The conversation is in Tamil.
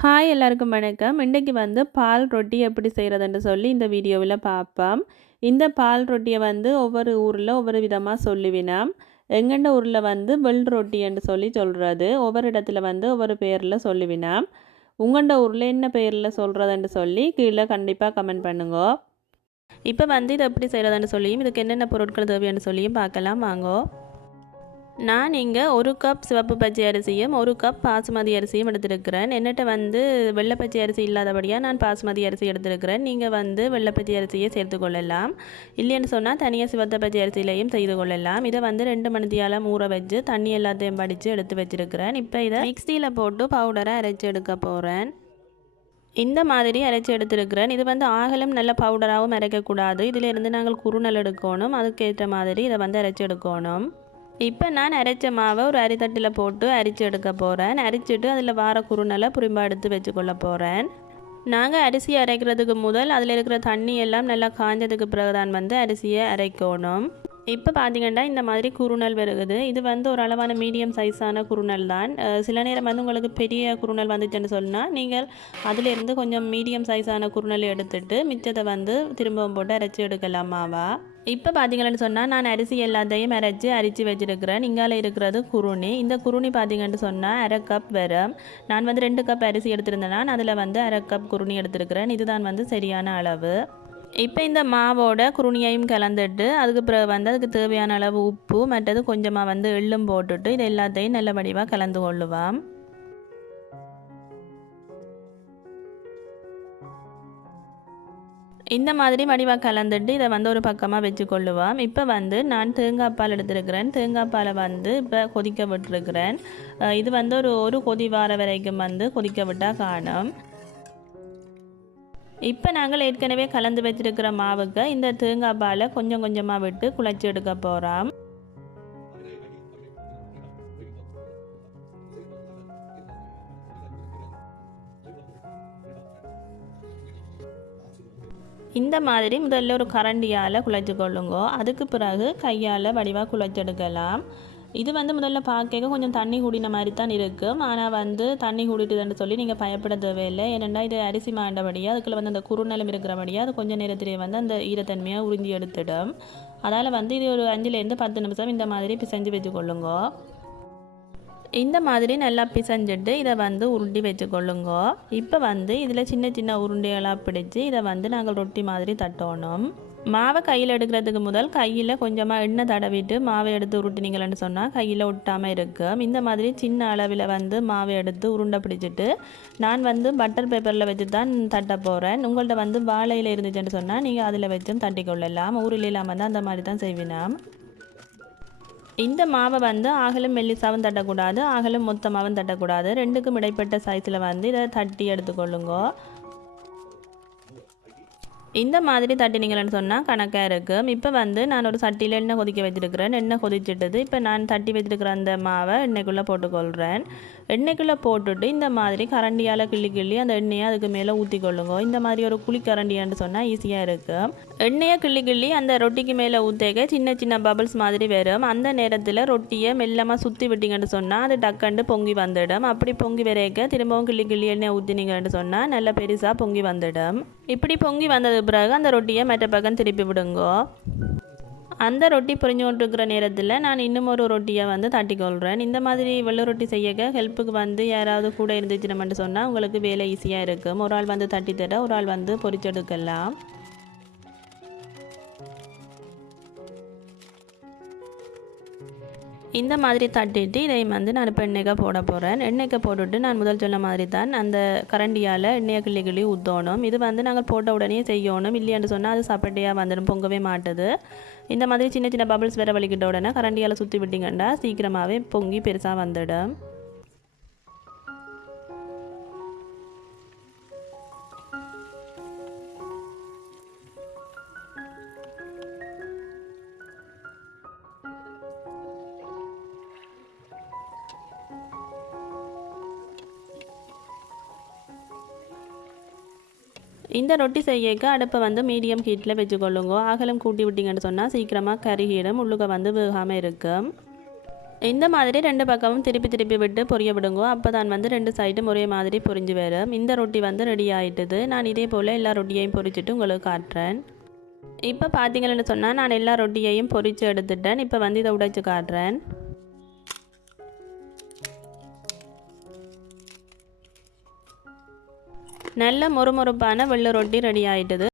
ஹாய் எல்லாருக்கும் வணக்கம். இன்றைக்கி வந்து பால் ரொட்டி எப்படி செய்கிறதுன்னு சொல்லி இந்த வீடியோவில் பார்ப்போம் இந்த பால் ரொட்டியை வந்து ஒவ்வொரு ஊரில் ஒவ்வொரு விதமாக சொல்லுவினாம். எங்கெண்ட ஊரில் வந்து வெள் ரொட்டி என்று சொல்லி சொல்கிறது ஒவ்வொரு இடத்துல வந்து ஒவ்வொரு பேரில் சொல்லுவினாம். உங்கண்ட ஊரில் என்ன பேரில் சொல்கிறதுன்னு சொல்லி கீழே கண்டிப்பாக கமெண்ட் பண்ணுங்க. இப்போ வந்து இதை எப்படி செய்கிறதுன்னு சொல்லியும் இதுக்கு என்னென்ன பொருட்கள் தேவையான்னு சொல்லியும் பார்க்கலாம் வாங்கோ. நான் இங்கே ஒரு கப் சிவப்பு பச்சை அரிசியும் ஒரு கப் பாசுமதி அரிசியும் எடுத்திருக்கிறேன். என்னட்ட வந்து வெள்ளைப்பச்சை அரிசி இல்லாதபடியாக நான் பாசுமதி அரிசி எடுத்திருக்கிறேன். நீங்கள் வந்து வெள்ளைப்பச்சை அரிசியை சேர்த்து கொள்ளலாம். இல்லைன்னு சொன்னால் தனியாக சிவத்த பச்சை அரிசியிலையும் செய்து கொள்ளலாம். இதை வந்து ரெண்டு மணித்தியாலம் ஊற வச்சு தண்ணி எல்லாத்தையும் படித்து எடுத்து வச்சுருக்கிறேன். இப்போ இதை மிக்சியில் போட்டு பவுடரை அரைச்சி எடுக்க போகிறேன் இந்த மாதிரி அரைச்சி எடுத்துருக்கிறேன். இது வந்து ஆகலும் நல்ல பவுடராகவும் அரைக்கக்கூடாது. இதிலிருந்து நாங்கள் குறுநல் எடுக்கணும். அதுக்கேற்ற மாதிரி இதை வந்து அரைச்சி எடுக்கணும். இப்போ நான் அரைச்ச மாவை ஒரு அரித்தட்டில் போட்டு அரிச்சு எடுக்க போகிறேன். அரிச்சிட்டு அதில் வார குறுநெல்லாம் புரிம்பா எடுத்து வச்சுக்கொள்ள போகிறேன். நாங்கள் அரிசி அரைக்கிறதுக்கு முதல் அதில் இருக்கிற தண்ணி எல்லாம் நல்லா காஞ்சதுக்கு பிறகுதான் வந்து அரிசியை அரைக்கணும். இப்போ பார்த்தீங்கன்னா இந்த மாதிரி குறுநல் வருகுது. இது வந்து ஒரு அளவான மீடியம் சைஸான குறுநல் தான். சில நேரம் வந்து உங்களுக்கு பெரிய குறுநல் வந்துச்சுன்னு சொன்னால் நீங்கள் அதிலிருந்து கொஞ்சம் மீடியம் சைஸான குறுநல் எடுத்துட்டு மிச்சத்தை வந்து திரும்பவும் போட்டு அரைச்சி எடுக்கலாம் மாவா. இப்போ பார்த்தீங்கன்னு சொன்னால் நான் அரிசி எல்லாத்தையும் அரைச்சி அரிச்சு வச்சுருக்கிறேன். இங்கால இருக்கிறது குருணி. இந்த குருணி பார்த்தீங்கன்னு சொன்னால் அரை கப் வரும் நான் வந்து ரெண்டு கப் அரிசி எடுத்திருந்தேன்னா அதில் வந்து அரை கப் குருணி எடுத்திருக்கிறேன். இதுதான் வந்து சரியான அளவு. இப்போ இந்த மாவோட குருணியையும் கலந்துட்டு அதுக்கு பிறகு வந்து அதுக்கு தேவையான அளவு உப்பு மற்றது கொஞ்சமாக வந்து எள்ளும் போட்டுட்டு இது எல்லாத்தையும் நல்ல வடிவாக கலந்து கொள்ளுவான் இந்த மாதிரி வடிவாக கலந்துட்டு இதை வந்து ஒரு பக்கமாக வச்சு கொள்ளுவோம் இப்போ வந்து நான் தேங்காய் பால் எடுத்துருக்கிறேன். தேங்காய் பாலை வந்து இப்போ கொதிக்க விட்டுருக்கிறேன். இது வந்து ஒரு ஒரு கொதி வார வரைக்கும் வந்து கொதிக்க விட்டால் காணும். இப்போ நாங்கள் ஏற்கனவே கலந்து வச்சிருக்கிற மாவுக்கு இந்த தேங்காய் பாலை கொஞ்சம் கொஞ்சமாக விட்டு குழச்சி எடுக்க போகிறோம் இந்த மாதிரி முதல்ல ஒரு கரண்டியால் குழச்சி கொள்ளுங்க அதுக்கு பிறகு கையால் வடிவாக குழச்செடுக்கலாம் இது வந்து முதல்ல பார்க்க கொஞ்சம் தண்ணி கூடின மாதிரி தான் இருக்கும் ஆனால் வந்து தண்ணி கூடிட்டுதுன்னு சொல்லி நீங்கள் பயப்பட தேவையில்லை. ஏனெண்டா இது அரிசி மாண்டபடியாக அதுக்குள்ளே வந்து அந்த குறுநிலம் இருக்கிறபடியாக அது கொஞ்சம் நேரத்திலேயே வந்து அந்த ஈரத்தன்மையாக உறிஞ்சி எடுத்துடும். அதால் வந்து இது ஒரு அஞ்சுலேருந்து பத்து நிமிஷம் இந்த மாதிரி பிசைஞ்சு வச்சுக்கொள்ளுங்க. இந்த மாதிரி நல்லா பிசைஞ்சிட்டு இதை வந்து உருண்டி வச்சுக்கொள்ளுங்க. இப்போ வந்து இதில் சின்ன சின்ன உருண்டைகளாக பிடிச்சி இதை வந்து நாங்கள் ரொட்டி மாதிரி தட்டணும். மாவை கையில் எடுக்கிறதுக்கு முதல் கையில் கொஞ்சமாக எண்ணெய் தடவிட்டு மாவை எடுத்து உருட்டினீங்களேன்னு சொன்னால் கையில் ஒட்டாமல் இருக்கும் இந்த மாதிரி சின்ன அளவில் வந்து மாவை எடுத்து உருண்டை பிடிச்சிட்டு நான் வந்து பட்டர் பேப்பரில் வச்சு தான் தட்ட போகிறேன். உங்கள்கிட்ட வந்து வாழையில் இருந்துச்சுன்னு சொன்னால் நீங்கள் அதில் வச்சும் தட்டி கொள்ளலாம் ஊரில் இல்லாமல் தான் அந்த மாதிரி தான் செய்வினாம் இந்த மாவை வந்து ஆகலும் மெல்லிசாவும் தட்டக்கூடாது ஆகலும் மொத்தமாகவும் தட்டக்கூடாது. ரெண்டுக்கும் இடைப்பட்ட சைஸில் வந்து இதை தட்டி எடுத்துக்கொள்ளுங்க. இந்த மாதிரி தட்டினீங்கன்னு சொன்னால் கணக்காக இருக்கும் இப்போ வந்து நான் ஒரு சட்டியில் எண்ணெய் கொதிக்க வச்சுருக்கிறேன் எண்ணெய் கொதிச்சிட்டது. இப்போ நான் தட்டி வச்சுருக்கிற அந்த மாவை எண்ணெய்க்குள்ளே போட்டுக்கொள்கிறேன் எண்ணெய்க்குள்ளே போட்டுட்டு இந்த மாதிரி கரண்டியால் கிள்ளி கிள்ளி அந்த எண்ணெயை அதுக்கு மேலே ஊற்றி கொள்ளுங்க இந்த மாதிரி ஒரு குழி கரண்டியான்னு சொன்னால் ஈஸியாக இருக்கும் எண்ணெயை கிள்ளி கிள்ளி அந்த ரொட்டிக்கு மேலே ஊற்றேக்க சின்ன சின்ன பபிள்ஸ் மாதிரி வரும். அந்த நேரத்தில் ரொட்டியை மெல்லமாக சுற்றி விட்டிங்கன்னு சொன்னால் அது டக்கண்டு பொங்கி வந்துடும். அப்படி பொங்கி வரைக்க திரும்பவும் கிள்ளி கிள்ளி எண்ணெய் ஊற்றினீங்கன்னு சொன்னால் நல்லா பெருசாக பொங்கி வந்துடும். இப்படி பொங்கி வந்தது பிறகு அந்த ரொட்டியை மற்ற பக்கம் திருப்பி விடுங்கோ. அந்த ரொட்டி பொரிஞ்சு கொண்டிருக்கிற நேரத்தில் நான் இன்னும் ஒரு ரொட்டியை வந்து தட்டிக்கொள்கிறேன் இந்த மாதிரி வெள்ளை ரொட்டி செய்யக்க ஹெல்ப்புக்கு வந்து யாராவது கூட இருந்துச்சுன்னு சொன்னால் உங்களுக்கு வேலை ஈஸியாக இருக்கும். ஒரு ஆள் வந்து தட்டி தர ஒரு ஆள் வந்து பொரிச்செடுக்கலாம் இந்த மாதிரி தட்டிட்டு இதை வந்து நான் இப்போ எண்ணெய்க்காக போட போகிறேன் எண்ணெய்க்கு போட்டுட்டு நான் முதல் சொன்ன மாதிரி தான் அந்த கரண்டியால் எண்ணெயை கிள்ளி கிள்ளி ஊற்றணும் இது வந்து நாங்கள் போட்ட உடனே செய்யணும். இல்லையான்னு சொன்னால் அது சப்பட்டையாக வந்துடும் பொங்கவே மாட்டுது. இந்த மாதிரி சின்ன சின்ன பபிள்ஸ் வேற வலிக்கிட்ட உடனே கரண்டியால் சுற்றி விட்டிங்கன்னா சீக்கிரமாகவே பொங்கி பெருசாக வந்துடும். இந்த ரொட்டி செய்யக்க அடுப்பை வந்து மீடியம் ஹீட்டில் வச்சுக்கொள்ளுங்க. அகலம் கூட்டி விட்டிங்கன்னு சொன்னால் சீக்கிரமாக கருகிடும் உள்ளுக வந்து வேகாமல் இருக்கும் இந்த மாதிரி ரெண்டு பக்கமும் திருப்பி திருப்பி விட்டு பொரிய விடுங்க. அப்போ தான் வந்து ரெண்டு சைடும் ஒரே மாதிரி பொரிஞ்சு வரும். இந்த ரொட்டி வந்து ரெடி ஆகிட்டுது நான் இதே போல் எல்லா ரொட்டியையும் பொரிச்சிட்டு உங்களுக்கு காட்டுறேன். இப்போ பார்த்தீங்கன்னு சொன்னால் நான் எல்லா ரொட்டியையும் பொரித்து எடுத்துட்டேன். இப்போ வந்து இதை உடைச்சு காட்டுறேன். நல்ல மொறுமொறுப்பான வெள்ளை ரொட்டி ரெடி ஆகிட்டது